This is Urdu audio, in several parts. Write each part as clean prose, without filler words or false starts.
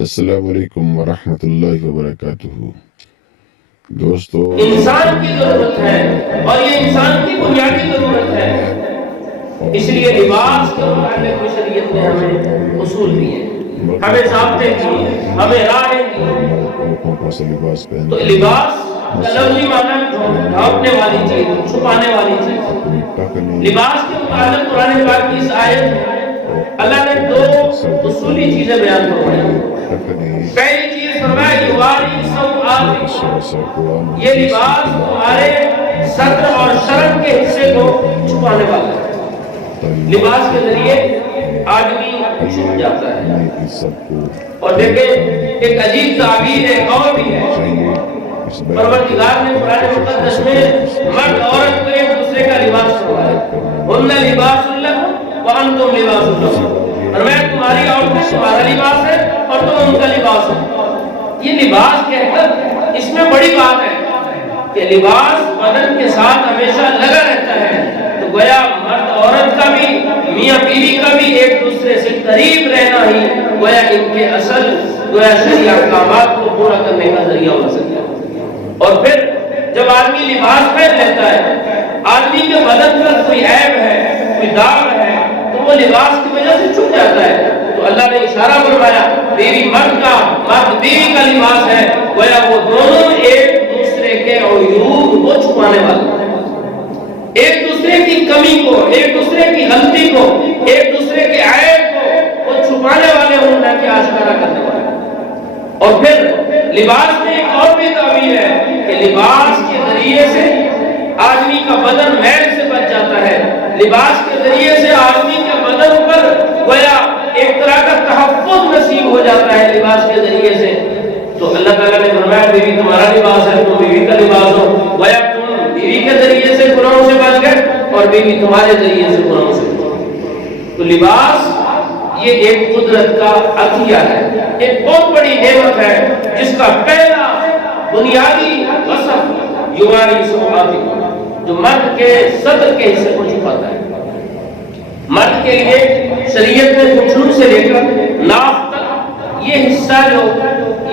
السلام علیکم ورحمۃ اللہ وبرکاتہ۔ دوستو، انسان کی ضرورت ہے اور یہ انسان کی بنیادی ضرورت ہے، اس لیے لباس کے متعلق شریعت نے ہمیں اصول دیے، ہمیں ضابطے دیے، ہمیں راہیں دی۔ تو لباس کا لفظی معنی ڈھانپنے والی چیز، چھپانے والی چیز۔ لباس کے متعلق قرآن پاک کی اس آیت میں اللہ نے دو اصولی چیزیں بیان فرمائی۔ پہلی چیز فرمایا یواری سوآتکم، یہ لباس تمہارے ستر اور شرم کے حصے کو چھپانے والا ہے۔ لباس کے ذریعے آدمی چھپ جاتا ہے۔ اور دیکھیں ایک عجیب تعبیر ہے اور بھی ہے، پروردگار نے قرآن مقدس میں مرد عورت کو ایک دوسرے کا لباس فرمایا، ہن لباس لکم وانتم لباس لہم، اور میں تمہاری عورتیں تمہارا لباس ہے اور تم ان کا لباس ہے۔ یہ لباس کہہ کر اس میں بڑی بات ہے کہ لباس بدن کے ساتھ ہمیشہ لگا رہتا ہے، تو گویا مرد عورت کا بھی، میاں بیوی کا بھی ایک دوسرے سے قریب رہنا ہی گویا ان کے اصل گویا شرعی احکامات کو پورا کرنے کا ذریعہ ہو سکتا ہے۔ اور پھر جب آدمی لباس پہن لیتا ہے، آدمی کے بدن پر کوئی عیب ہے، کوئی داغ ہے، تو وہ لباس کی وجہ سے چھپ جاتا ہے۔ تو اللہ نے اشارہ فرمایا بیوی مرد کا، مرد بیوی کا لباس ہے، گویا وہ دونوں ایک دوسرے کے عیوب کو چھپانے والے، ایک دوسرے کی کمی کو، ایک دوسرے کی غلطی کو، ایک دوسرے کے عیب کو وہ چھپانے والے ہوں نہ کہ آشکارا کرنے والے۔ اور پھر لباس میں ایک اور بھی تعبیر ہے کہ لباس کے ذریعے سے آدمی کا بدن میل سے بچ جاتا ہے، لباس کے ذریعے سے آدمی کے بدن پر گویا ایک طرح کا تحفظ نصیب ہو جاتا ہے لباس کے ذریعے سے۔ تو اللہ تعالیٰ نے فرمایا بیوی تمہارا لباس ہے، تم بیوی کا لباس ہو، گویا تم بیوی کے ذریعے سے گناہوں سے بچ گئے اور بیوی تمہارے ذریعے سے گناہوں سے بچ گئے۔ تو لباس یہ ایک قدرت کا عطیہ ہے، ایک بہت بڑی نعمت ہے جس کا پہلا بنیادی وصف یواری سوآتکم، جو مرد کے صدر کے حصے کو چھپاتا ہے۔ مرد کے لیے شریعت نے گھٹنوں سے لے کر ناف تک یہ حصہ جو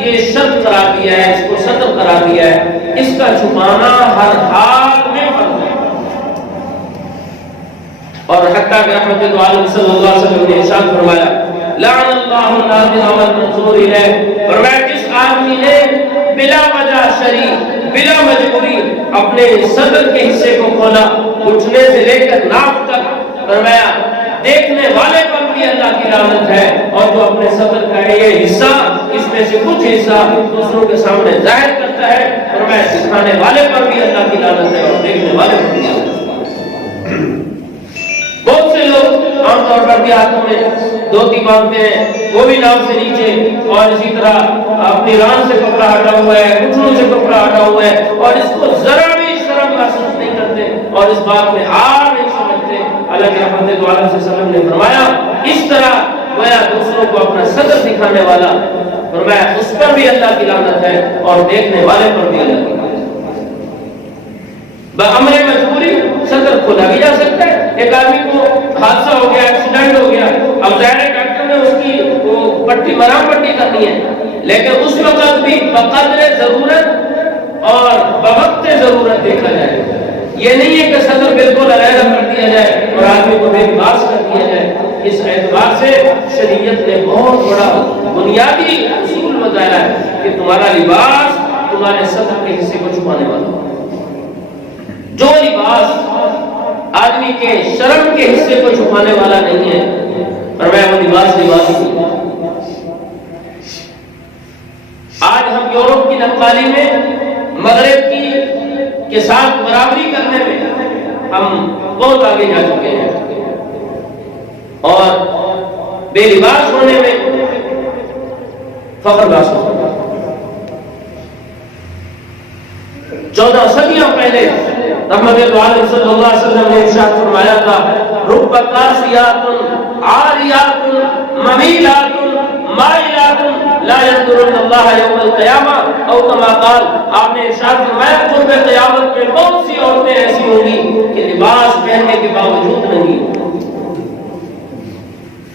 یہ شرط قرار دیا ہے، اس کو صدر قرار دیا ہے، اس کا چھپانا ہر حال میں فرض ہے۔ اور حتیٰ کہ رحمت عالم صلی اللہ علیہ وسلم نے ارشاد فرمایا لعن اللہ الناظر والمنظور الیہ، فرمایا جس آدمی نے بلا وجہ شرعی بلا مجبوری اپنے صدر کے حصے کو کھولا، گھٹنے سے لے کر ناف تک، فرمایا دیکھنے والے پر بھی اللہ کی لعنت ہے، اور جو اپنے صدر کا یہ حصہ اس میں سے کچھ حصہ دوسروں کے سامنے ظاہر کرتا ہے، فرمایا دکھانے والے پر بھی اللہ کی لعنت ہے اور دیکھنے والے پر بھی اللہ کی لعنت ہے۔ بہت سے لوگ عام طور پر دیہاتوں میں دھوتی باندھتے ہیں، وہ بھی ناف سے نیچے، اور اسی طرح اپنی ران سے کپڑا ہٹا ہوا ہے، گھٹنوں سے کپڑا ہٹا ہوا ہے، اور اس کو ذرا بھی شرم محسوس نہیں کرتے اور اس بات میں ہار نہیں سمجھتے۔ اللہ کے رحمت علیہ وسلم نے فرمایا اس طرح گویا دوسروں کو اپنا صدر دکھانے والا، فرمایا اس پر بھی اللہ کی لعنت ہے اور دیکھنے والے پر بھی اللہ کی لعنت ہے۔ بامر مجبوری صدر کھولا بھی جا سکتا ہے، ایک آدمی کو حادثہ ہو گیا، ایکسیڈنٹ ہو گیا، اب ظاہر ہے ڈاکٹر نے اس کی وہ پٹی مرہم پٹی کرنی ہے، لیکن اس وقت بھی بقدر ضرورت اور بوقت ضرورت دیکھا جائے۔ یہ نہیں ہے کہ صدر بالکل علیحدہ کر دیا جائے اور آدمی کو بے لباس کر دیا جائے۔ اس اعتبار سے شریعت نے بہت بڑا بنیادی اصول بتایا ہے کہ تمہارا لباس تمہارے صدر کے حصے کو چھپانے والا، جو لباس آدمی کے شرم کے حصے کو چھپانے والا نہیں ہے، فرمایا وہ لباس لباس نہیں ہے۔ آج ہم یورپ کی نقالی میں مغرب کے ساتھ برابری کرنے میں ہم بہت آگے جا چکے ہیں، اور بے لباس ہونے میں فخر محسوس ہوتا ہے۔ 14 صدیاں پہلے رحمت عالم صلی اللہ علیہ وسلم نے ارشاد فرمایا تھا رب قاسیات عاریات ممیلات مائلات لا ينظرون اللہ یوم القیامہ، او کما قال، آپ نے ارشاد فرمایا قرب قیامت میں بہت سی عورتیں ایسی ہوں گی کہ لباس پہننے کے باوجود نہیں۔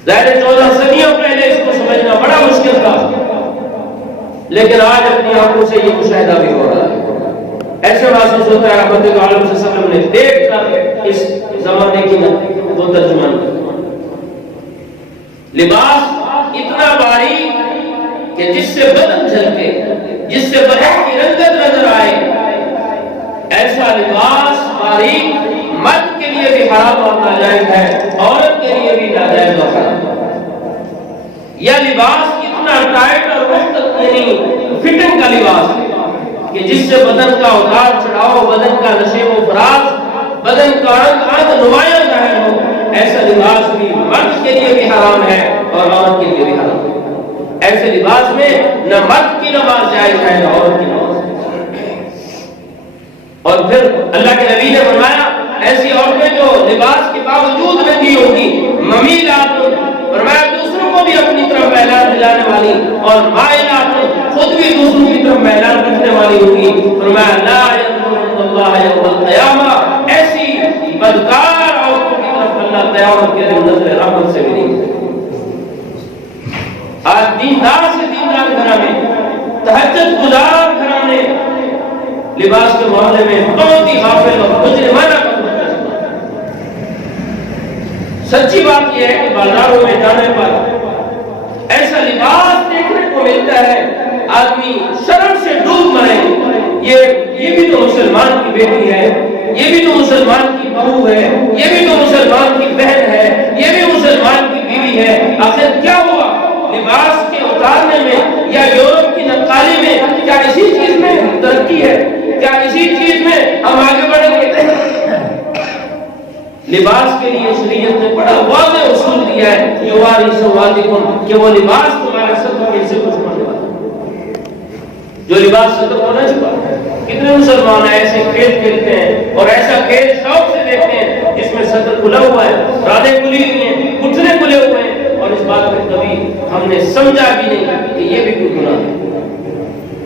ظاہر 14 صدیوں پہلے اس کو سمجھنا بڑا مشکل تھا، لیکن آج اپنی آنکھوں سے یہ مشاہدہ بھی ہو رہا ہے. ایسے محسوس ہوتا ہے رحمت عالم صلی اللہ علیہ وسلم نے دیکھ کر اس زمانے کی وہ ترجمان کر. لباس اتنا باریک کہ جس سے بدن جھلکے، جس سے بدن کی رنگت نظر آئے، ایسا لباس باریک مرد کے لیے بھی حرام اور ناجائز ہے، عورت کے لیے بھی ناجائز اور حرام. یہ لباس اتنا ٹائٹ اور وقت یعنی فٹنگ کا لباس ہے کہ جس سے بدن کا اتار چڑھاؤ، بدن کا نشیب و فراز، بدن کا رنگ نمایاں ظاہر ہو، ایسا لباس بھی مرد کے لیے بھی حرام ہے اور عورت کے لیے بھی حرام ہے. ایسے لباس میں نہ مرد کی نماز جائز ہے نہ عورت کی نماز. اور پھر اللہ کے نبی نے فرمایا ایسی عورتیں جو لباس کے باوجود ننگی ہوگی، ممیلات، فرمایا دوسروں کو بھی اپنی طرف میلان دلانے والی، اور مائلات، خود بھی دوسروں کی طرف میلان رکھنے والی ہوگی. فرمایا لا ينظر اللہ یوم القیامہ، ایسی بدکار عورتوں کی طرف اللہ قیامت کے دن نظر رحمت سے بھی نہیں. آج دیندار سے دیندار گھرانے، تہجد گزار گھرانے لباس کے معاملے میں بہت ہی غافل اور مجرمانہ کام کرتے ہیں. سچی بات یہ ہے کہ بازاروں میں جانے پر ایسا لباس دیکھنے کو ملتا ہے آدمی شرم سے ڈوب مرے. یہ بھی تو مسلمان کی بیٹی ہے، یہ بھی تو مسلمان کی بہو ہے، یہ بھی تو مسلمان کی بہن ہے، یہ بھی مسلمان کی بیوی ہے. آخر کیا ہوا لباس کے اتارنے میں یا یورپ کی نقالی میں؟ کیا اسی چیز میں ترقی ہے؟ کیا اسی چیز میں ہم آگے بڑھیں گے؟ لباس کے لیے شریعت نے بڑا واضح اصول دیا ہے یواری سوادکم، کہ وہ لباس تمہارا ستر کے سے کچھ ہونے والا جو لباس ستر کو نہ چھپا. کتنے مسلمان ایسے کھیل کھیلتے ہیں اور ایسا کھیل شوق سے دیکھتے ہیں جس میں ستر کھلا ہوا ہے، رادیں کھلی ہوئی ہیں، گھٹنے کھلے ہوئے ہیں، اور اس بات میں کبھی ہم نے سمجھا بھی نہیں کہ یہ بھی کوئی گناہ ہے.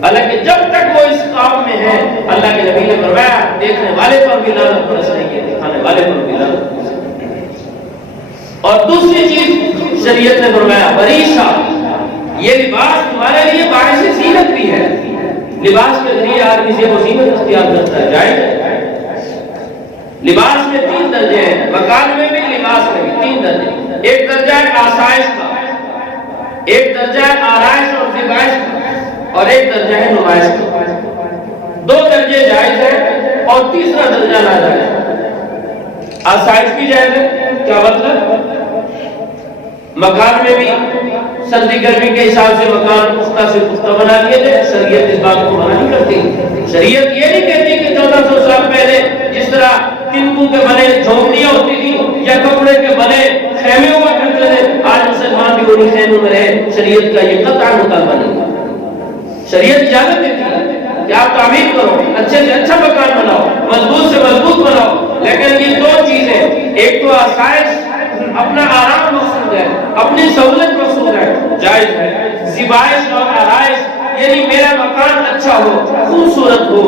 حالانکہ جب تک وہ اس کام میں ہے اللہ کے نبی نے فرمایا دیکھنے والے پر بھی لعنت برس رہی ہے، دکھانے والے پر بھی لعنت برس رہی ہے. اور دوسری چیز شریعت نے فرمایا بریشہ، یہ لباس تمہارے لیے باعث زینت بھی ہے. لباس کے ذریعے آدمی سے وہ زینت اختیار کرتا ہے، جائز ہے. لباس میں 3 درجے ہیں، مکان میں بھی لباس میں بھی 3 درجے. ایک درجہ ہے آسائش کا، ایک درجہ ہے آرائش اور زیبائش کا، اور ایک درجہ ہے نمائش کا. 2 درجے جائز ہے اور تیسرا درجہ ناجائز ہے. آسائش بھی جائز ہے، کیا مطلب؟ مکان میں بھی سردی گرمی کے حساب سے مکان پختہ سے پختہ بنا لیا جائے، شریعت اس بات کو منع نہیں کرتی. شریعت یہ نہیں کہتی کہ 1400 سال پہلے جس طرح تنبو کے بنے جھونپڑیاں ہوتی تھی یا کپڑے کے بنے خیمے ہوا کرتے تھے، آج مسلمان بھی انہیں خیموں میں رہے. شریعت کا یہ قطعا مطالبہ نہیں. شریعت اجازت دیتی ہے کہ آپ تعمیر کرو، اچھے سے اچھا مکان بناؤ، مضبوط سے مضبوط بناؤ، لیکن یہ 2 چیزیں، ایک تو آسائش، اپنا آرام مقصود ہے، اپنی سہولت مقصود ہے، جائز ہے. زیبائش اور آرائش یعنی میرا مکان اچھا ہو، خوبصورت ہو،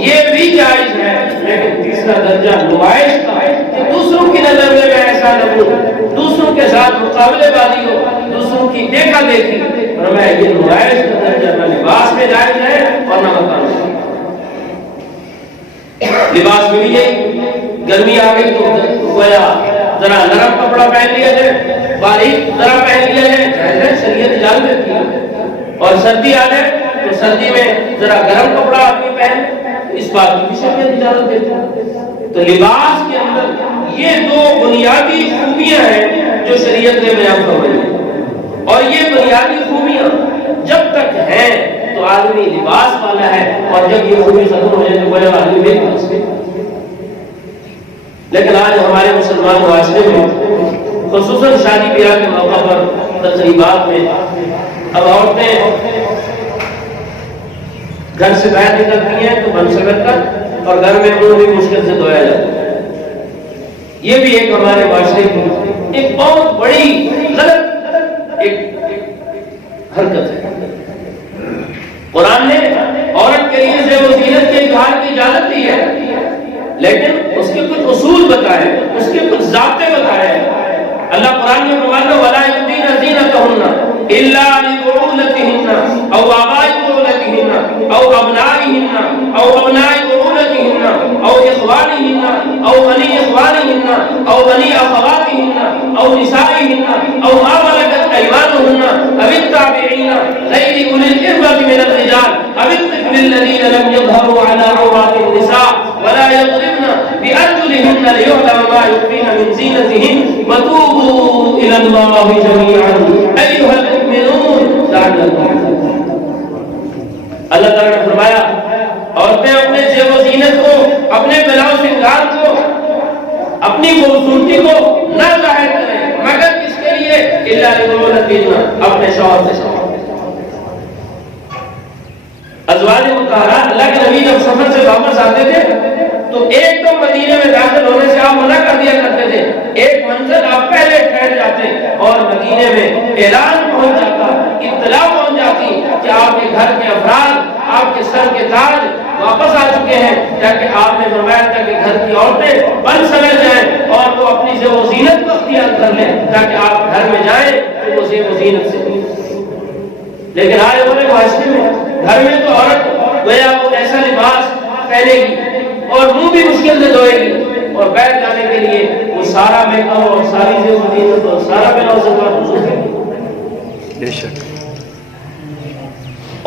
یہ بھی جائز ہے. لیکن تیسرا درجہ نمائش کا ہے کہ دوسروں کی نظر میں میں ایسا نہ ہوں، دوسروں کے ساتھ مقابلے بازی ہو، دوسروں کی دیکھا دیکھی. اور میں یہ نمائش کا درجہ نہ لباس میں جائز ہے اور نہ مکان میں. لباس میں بھی یہی، گرمی آ گئی تو گویا ذرا نرم کپڑا پہن لیا جائے، باریک ذرا پہن لیا جائے، جائز ہے، شریعت اجازت دیتی ہے. اور سردی آ جائے تو سردی میں ذرا گرم کپڑا آدمی پہن، اس بات کی بھی شریعت اجازت دیتی ہے. تو لباس کے اندر یہ 2 بنیادی خوبیاں ہیں جو شریعت نے بیان فرمائی ہیں. اور یہ بنیادی خوبیاں جب تک ہیں تو آدمی لباس والا ہے، اور جب یہ خوبی ختم ہو جائے تو کوئی آدمی بے لباس ہے. لیکن آج ہمارے مسلمان معاشرے میں خصوصاً شادی بیاہ کے موقع پر تقریبات میں اب عورتیں گھر سے باہر نکلتی ہیں تو منصبت کر، اور گھر میں انہوں بھی مشکل سے دھویا جاتا ہے. یہ بھی ایک ہمارے معاشرے کی ایک بہت بڑی غلط ایک حرکت ہے. قرآن نے عورت کے لیے زیب و زینت کے اظہار کی اجازت دی ہے، لیکن اس کے کچھ اصول بتائے، اس کے کچھ ضابطے بتائے. اللہ قرآن میں فرماتا ہے وَلَا يُبْدِينَ زِينَتَهُنَّ إِلَّا لِبُعُولَتِهِنَّ أَوْ آبَائِهِنَّ او بنی اخواتهن او نسائهن او ما ملكت ايمانهن او التابعين غير اولي الاربه من الرجال او الطفل الذين لم يظهروا على عورات النساء ولا يضربن بارجلهن ليعلم ما يخفين من زينتهن وتوبوا الى الله جميعا ايها المؤمنون لعلكم اللہ تعالیٰ نے فرمایا عورتیں اپنے زیب و زینت کو، اپنے بلاؤ سنگار کو، اپنی خوبصورتی کو نہ ظاہر کریں مگر کس کے لیے؟ الا لبعولتهن، اپنے شوہر سے ازواج مطہرات۔ اللہ کے نبی جب سفر سے واپس آتے تھے تو ایک تو مدینے میں داخل ہونے سے آپ منع کر دیا کرتے تھے، ایک منزل آپ پہلے ٹھہر جاتے اور مدینے میں اعلان پہنچ جاتا، اطلاع پہنچ جاتی کہ آپ کے گھر کے افراد، آپ کے سر کے تاج واپس آ چکے ہیں، تاکہ آپ نے فرمایا تھا کہ گھر کی عورتیں بن سمجھ جائیں اور وہ اپنی زیب و زینت کو اختیار کر لیں تاکہ آپ گھر میں جائیں تو وہ زیب و زینت سے۔ لیکن آج ہمارے معاشرے میں گھر میں تو عورت گویا وہ ایسا لباس پہنے گی اور منہ بھی مشکل سے دھوئے گی اور بیٹھ جانے کے لیے وہ سارا میک اپ اور ساری زیب و زینت اور سارا بلا بے شک،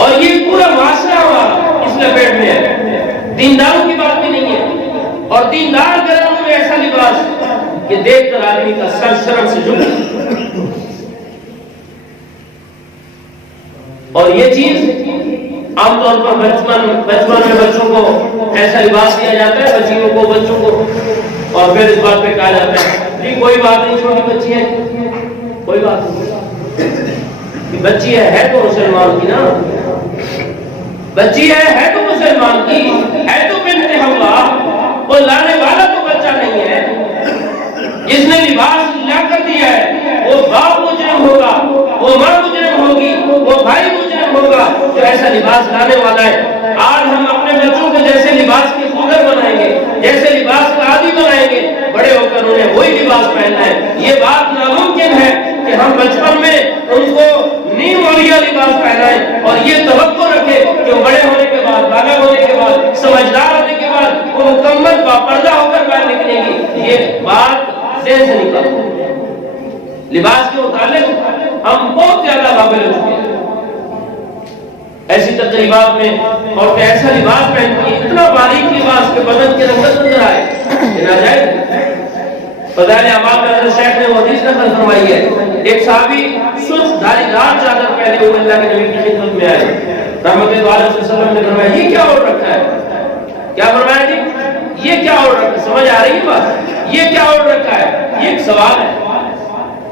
اور یہ پورا معاشرہ ہمارا اس لپیٹ میں ہے۔ دینداروں کی بات بھی نہیں ہے، اور دیندار گھروں میں ایسا لباس کہ دیکھ کر آدمی کا سر شرم سے جھک جائے۔ اور یہ چیز عام طور پر بچپن میں بچوں کو ایسا لباس دیا جاتا ہے، بچیوں کو، بچوں کو، اور پھر اس بات پہ کہا جاتا ہے کہ کوئی بات نہیں، چھوٹی بچی ہے، کوئی بات نہیں، بچی ہے تو مسلمان کی نا، بچی ہے تو مسلمان کی ہے، تو بنت حوا، وہ لانے والا تو بچہ نہیں ہے۔ جس نے لباس لا کر دیا ہے وہ باپ مجرم ہوگا، وہ ماں مجرم ہوگی، وہ بھائی مجرم ہوگا جو ایسا لباس لانے والا ہے۔ آج ہم اپنے بچوں کو جیسے لباس کے خوگر بنائیں گے، جیسے لباس کا عادی بنائیں گے، بڑے ہو کر انہیں وہی لباس پہننا ہے۔ یہ بات ناممکن ہے کہ ہم بچپن میں ان کو نیم اولیاء لباس پہنائیں اور یہ توقع رکھے کہ بڑے ہونے کے بعد، بالغ ہونے کے بعد، سمجھدار ہونے کے بعد وہ مکمل باپردہ ہو کر باہر نکلیں گی۔ یہ بات ذہن سے نکال۔ لباس کے متعلق ہم بہت زیادہ غافل ہو چکے ہیں۔ ایسی تقریبات میں عورتیں ایسا لباس پہنتی ہیں، اتنا باریک لباس کہ بدن کے رنگت نظر آئے، یہ ناجائز۔ فضائل اعمال میں حضرت شیخ نے وہ حدیث نقل فرمائی ہے، ایک صحابی سرخ دھاری دار چادر پہنے ہوئے اللہ کے نبی کی خدمت میں آئے، رحمت اللہ علیہ وسلم نے فرمایا یہ کیا اوڑھ رکھا ہے؟ کیا فرمایا جی؟ یہ کیا اوڑھ رکھا ہے؟ سمجھ آ رہی ہے بات؟ یہ کیا اوڑھ رکھا ہے؟ یہ ایک سوال ہے،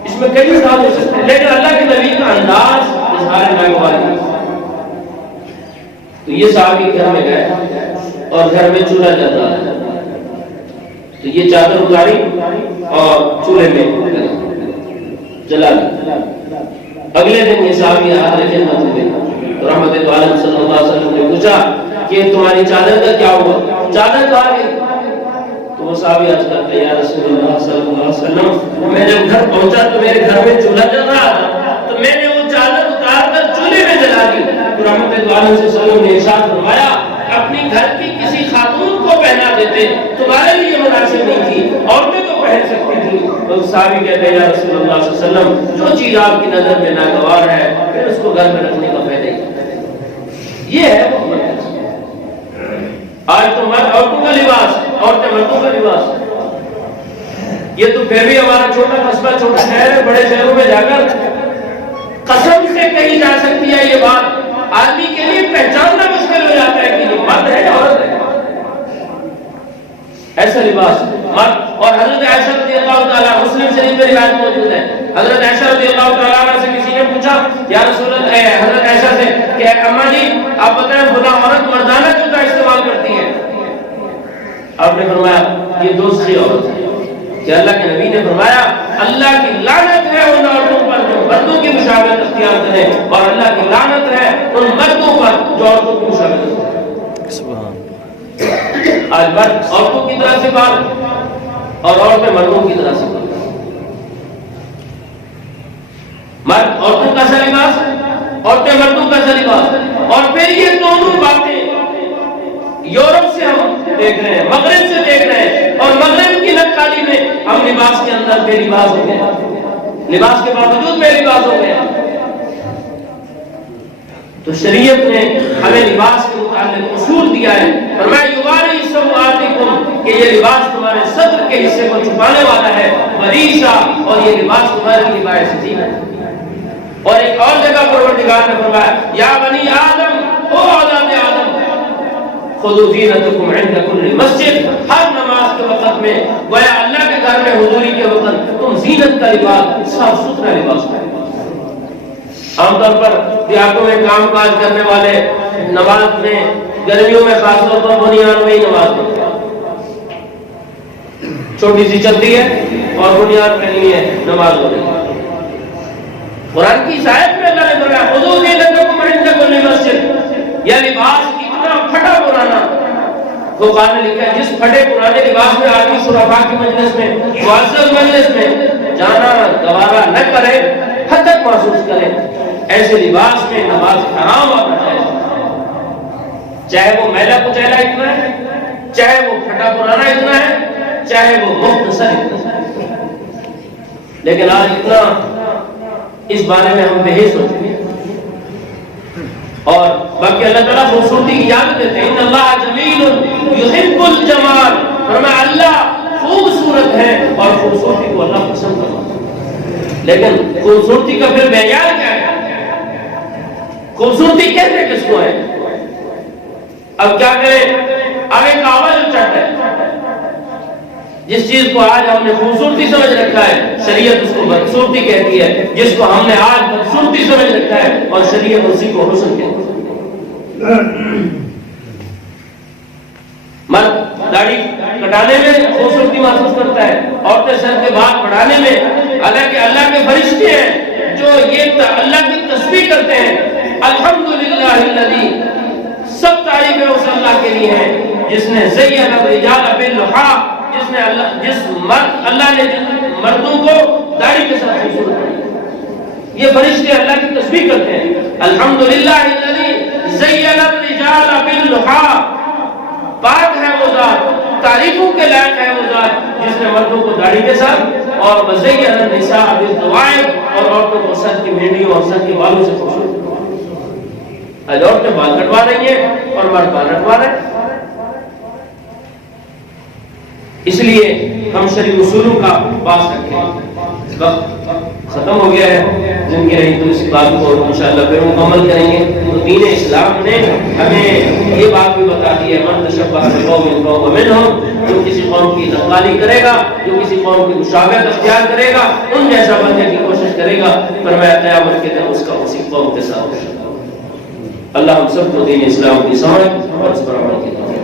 اس میں کئی سوال ہو سکتے ہیں، لیکن اللہ کے نبی کا انداز اظہار ناگواری۔ تو یہ صحابی گھر میں گئے اور گھر میں چولہا جل رہا ہے، تو یہ چادر اتاری اور چولہے میں جلا دی۔ اگلے دن یہ صحابی حاضر خدمت ہوئے، رحمت اللہ صلی اللہ علیہ وسلم نے پوچھا کہ تمہاری چادر کا کیا ہوا؟ چادر کہاں گئی؟ تو وہ صحابی عرض کرتے ہیں یا رسول اللہ صلی اللہ علیہ وسلم، میں جب گھر پہنچا تو میرے گھر میں چولہا جل رہا تھا، تو میں نے وہ چادر اتار کر چولہے میں جلا دی۔ تو رحمت اللہ علیہ وسلم نے ارشاد فرمایا اپنی گھر کی کسی خاتون کو پہنا دیتے، تمہارے لیے مناسب نہیں تھی، عورتیں تو پہن سکتی تھی۔ تو صحابی کہتے ہیں یا رسول اللہ صلی اللہ علیہ وسلم، جو چیز آپ کی نظر میں ناگوار ہے پھر اس کو گھر میں رکھنے کا فائدہ ہی۔ یہ ہے محبت۔ آج تو مرد عورتوں کا لباس، عورتیں مردوں کا لباس، یہ تو پھر بھی ہمارا چھوٹا قصبہ، چھوٹا شہر ہے، بڑے شہروں میں جا کر قسم سے کہی جا سکتی ہے یہ بات، آدمی کے لیے پہچاننا مشکل ہو جاتا ہے کہ یہ مرد ہے عورت ہے۔ ایسا لباس مرد۔ اور حضرت عائشہ رضی اللہ تعالیٰ، مسلم شریف میں روایت موجود ہے، حضرت عائشہ رضی اللہ تعالیٰ عنہ سے کسی نے پوچھا یا رسول اللہ، حضرت عائشہ سے کہ اماں جی آپ بتائیں خدا عورت مردانہ جوتا استعمال کرتی ہے؟ آپ نے فرمایا یہ دوسری عورت ہے، کہ اللہ کے نبی نے فرمایا اللہ کی لعنت ہے ان عورتوں پر جو مردوں کی مشابہت اختیار کریں، اور اللہ کی لعنت ہے ان مردوں پر جو عورتوں کی مشابہت اختیار کریں۔ سبحان۔ آج مرد عورتوں کی طرح سے بات اور عورتیں مردوں کی طرح سے بات۔ مرد عورتوں کا سا لباس، عورتیں مردوں کا سا لباس، اور پھر یہ دونوں باتیں یورپ سے ہم دیکھ رہے ہیں، مغرب سے دیکھ رہے ہیں، اور مغرب کی نقل ناکاری میں ہم لباس کے اندر بے لباس ہو گئے، لباس کے باوجود بے لباس ہو گئے۔ تو شریعت نے ہمیں لباس کے متعلق اصول دیا ہے، فرمایا یواری سوآتکم کہ یہ لباس تمہارے صدر کے حصے کو چھپانے والا ہے، وریشا اور یہ لباس تمہارے لیے باعث زینت ہے۔ اور ایک اور جگہ پروردگار نے فرمایا یا بنی آدم، او اولاد آدم، خذوا زینتکم عند کل مسجد، ہر نماز کے وقت میں گویا اللہ کے گھر میں حضوری کے وقت تم زینت کا لباس، صاف ستھرا لباس پہنو۔ عام طور پر دیہاتوں میں کام کاج کرنے والے نماز میں گرمیوں میں خاص طور پر بنیاد میں ہی نماز پڑھتے ہیں، چھوٹی سی چلتی ہے اور بنیاد میں نہیں ہے نماز ہو رہی ہے۔ قرآن کی آیت میں اللہ نے فرمایا خذوا زینتکم عند کل مسجد، یہ لباس اتنا پھٹا پرانا، فقہاء نے لکھا ہے جس پھٹے پرانے لباس میں آدمی شرفاء کی مجلس میں، معزز مجلس میں جانا گوارا نہ کرے، حدت محسوس کرے، ایسے لباس میں نماز حرام اور ناجائز، چاہے وہ میلا کچیلا اتنا ہے، چاہے وہ پھٹا پرانا اتنا ہے، چاہے وہ مختصر اتنا ہے۔ لیکن آج اتنا اس بارے میں ہم بحث ہو چکے ہیں، اور باقی اللہ تعالیٰ خوبصورتی کی یاد دیتے ہیں، ان اللہ جمیل یحب الجمال، فرمایا اللہ خوبصورت ہے اور خوبصورتی کو اللہ پسند کرتا ہے۔ لیکن خوبصورتی کا پھر معیار کیا ہے؟ خوبصورتی کہتے کس کو ہے؟ اب کیا کریں، آگے کعبہ جو چڑھتا ہے، جس چیز کو آج ہم نے خوبصورتی سمجھ رکھا ہے شریعت اس کو بدصورتی کہتی ہے، جس کو ہم نے آج بدصورتی سمجھ رکھا ہے اور شریعت اسی کو حسن کہتی ہے۔ مرد داڑھی کٹانے میں خوبصورتی محسوس کرتا ہے، عورتیں سر کے بال بڑھانے میں، حالانکہ اللہ کے فرشتے ہیں جو یہ اللہ کی تسبیح کرتے ہیں، الحمدللہ الذی، سب تعریفیں اس اللہ کے لیے ہیں جس نے زین الرجال باللحا، اللہ نے مردوں کو داڑھی کے ساتھ خوبصورت بنایا۔ یہ فرشتے اللہ کی تسبیح کرتے ہیں، الحمدللہ الذی زین الرجال باللحا، پاک ہے وہ ذات، تعریفوں کے لائق ہے وہ ذات جس نے مردوں کو داڑھی کے ساتھ اور وزین النساء بالضوائب، اور عورتوں کو سر کی مینڈیوں اور سر کے بالوں سے خوبصورت بنایا۔ آج عورتیں بال کٹوا رہی ہیں اور مرد بال کٹوا رہے ہیں۔ اس لیے ہم شرعی اصولوں کا پاس رکھیں۔ وقت ختم ہو گیا ہے، جن کی رہی تو اس بات کو انشاءاللہ پھر مکمل کریں گے۔ تو دین اسلام نے ہمیں یہ بات بھی بتا دی ہے، من تشبہ بقوم فہو منہم، جو کسی قوم کی نقالی کرے گا، جو کسی قوم کی مشابہت اختیار کرے گا، ان جیسا بننے کی کوشش کرے گا، فرمایا قیامت کے دن اس کا اسی قوم کے ساتھ ہوگا۔ اللہ ہم سب کو دین اسلام کی سمجھ اور اس پر عمل کی توفیق۔